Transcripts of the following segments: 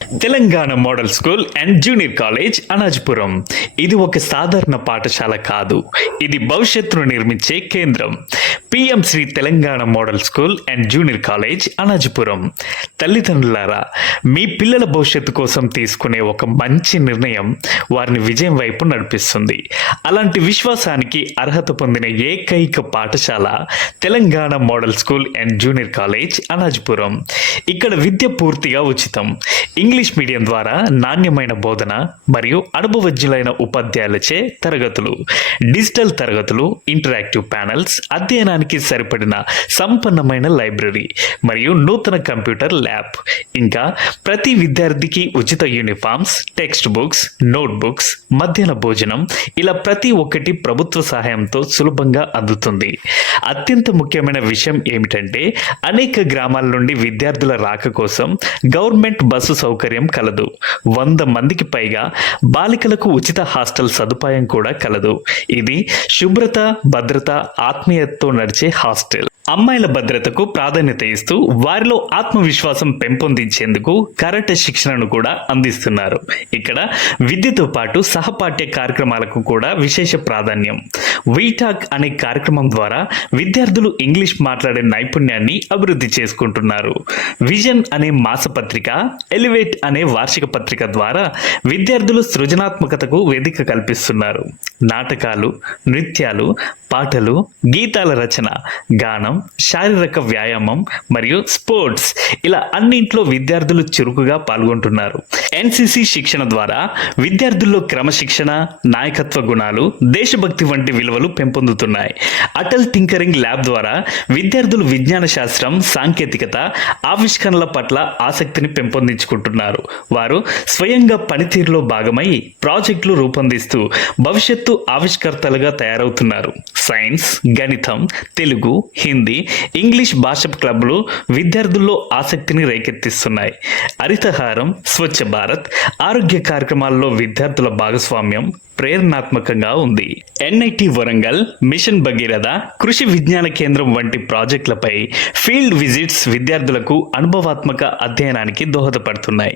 Telangana model school and junior college Anajpuram. ఇది ఒక సాధారణ పాఠశాల కాదు, ఇది భవిష్యత్తును నిర్మించే కేంద్రం. PM Shri Telangana model school and junior college Anajpuram. తల్లిదండ్రులారా, మీ పిల్లల భవిష్యత్తు కోసం తీసుకునే ఒక మంచి నిర్ణయం వారిని విజయం వైపు నడిపిస్తుంది. అలాంటి విశ్వాసానికి అర్హత పొందిన ఏకైక పాఠశాల Telangana model school and junior college Anajpuram. ఇక్కడ విద్య పూర్తిగా ఉచితం. ఇంగ్లీష్ మీడియం ద్వారా నాణ్యమైన బోధన మరియు అనుభవజ్ఞులైన ఉపాధ్యాయులచే తరగతులు, డిజిటల్ తరగతులు, ఇంటరాక్టివ్ ప్యానెల్స్, అధ్యయనానికి సరిపడిన సంపన్నమైన లైబ్రరీ మరియు నూతన కంప్యూటర్ ల్యాబ్. ఇంకా ప్రతి విద్యార్థికి ఉచిత uniforms, text books, note books, మధ్యాహ్న భోజనం, ఇలా ప్రతి ఒక్కటి ప్రభుత్వ సహాయంతో సులభంగా అందుతుంది. అత్యంత ముఖ్యమైన విషయం ఏమిటంటే, అనేక గ్రామాల నుండి విద్యార్థుల రాక కోసం గవర్నమెంట్ బస్సు సౌకర్యం కలదు. 100 మందికి పైగా బాలికలకు ఉచిత హాస్టల్ సదుపాయం కూడా కలదు. ఇది శుభ్రత, భద్రత, ఆత్మీయతతో నడిచే హాస్టల్. అమ్మాయిల భద్రతకు ప్రాధాన్యత ఇస్తూ వారిలో ఆత్మవిశ్వాసం పెంపొందించేందుకు కరాటే శిక్షణను కూడా అందిస్తున్నారు. ఇక్కడ విద్యతో పాటు సహపాఠ్య కార్యక్రమాలకు కూడా విశేష ప్రాధాన్యం. వీటాక్ అనే కార్యక్రమం ద్వారా విద్యార్థులు ఇంగ్లీష్ మాట్లాడే నైపుణ్యాన్ని అభివృద్ధి చేసుకుంటున్నారు. విజన్ అనే మాసపత్రిక, ఎలివేట్ అనే వార్షిక పత్రిక ద్వారా విద్యార్థులు సృజనాత్మకతకు వేదిక కల్పిస్తున్నారు. నాటకాలు, నృత్యాలు, పాటలు, గీతాల రచన, గానం, శారీరక వ్యాయామం మరియు స్పోర్ట్స్, ఇలా అన్నింట్లో విద్యార్థులు చురుకుగా పాల్గొంటున్నారు. ఎన్సిసి శిక్షణ ద్వారా విద్యార్థుల్లో క్రమశిక్షణ, నాయకత్వ గుణాలు, దేశభక్తి వంటి విలువలు పెంపొందుతున్నాయి. అటల్ టింకరింగ్ ల్యాబ్ ద్వారా విద్యార్థులు విజ్ఞాన శాస్త్రం, సాంకేతికత, ఆవిష్కరణల పట్ల ఆసక్తిని పెంపొందించుకుంటున్నారు. వారు స్వయంగా పనితీరులో భాగమై ప్రాజెక్టులు రూపొందిస్తూ భవిష్యత్తు ఆవిష్కర్తలుగా తయారవుతున్నారు. సైన్స్, గణితం, తెలుగు, హిందీ, ఇంగ్లీష్ భాష క్లబ్లు విద్యార్థుల్లో ఆసక్తిని రేకెత్తిస్తున్నాయి. హరితహారం, స్వచ్ఛ భారత్, ఆరోగ్య కార్యక్రమాల్లో విద్యార్థుల భాగస్వామ్యం ప్రేరణాత్మకంగా ఉంది. ఎన్ఐటి వరంగల్, మిషన్ భగీరథ, కృషి విజ్ఞాన కేంద్రం వంటి ప్రాజెక్టులపై ఫీల్డ్ విజిట్స్ విద్యార్థులకు అనుభవాత్మక అధ్యయనానికి దోహదపడుతున్నాయి.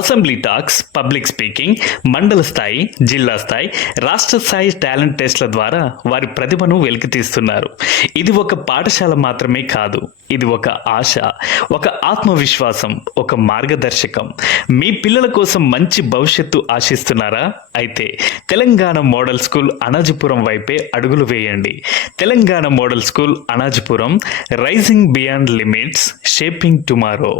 అసెంబ్లీ టాక్స్, పబ్లిక్ స్పీకింగ్, మండల స్థాయి, జిల్లా స్థాయి, రాష్ట్ర స్థాయి టాలెంట్ టెస్ట్ల ద్వారా వారి ప్రతిభను వెలికితీస్తున్నారు. ఇది ఒక పాఠశాల మాత్రమే కాదు, ఇది ఒక ఆశ, ఒక ఆత్మవిశ్వాసం, ఒక మార్గదర్శకం. మీ పిల్లల కోసం మంచి భవిష్యత్తు ఆశిస్తున్నారా? అయితే తెలంగాణ మోడల్ స్కూల్ అనాజ్పురం వైపే అడుగులు వేయండి. Telangana model school Anajpuram, rising beyond limits, shaping tomorrow.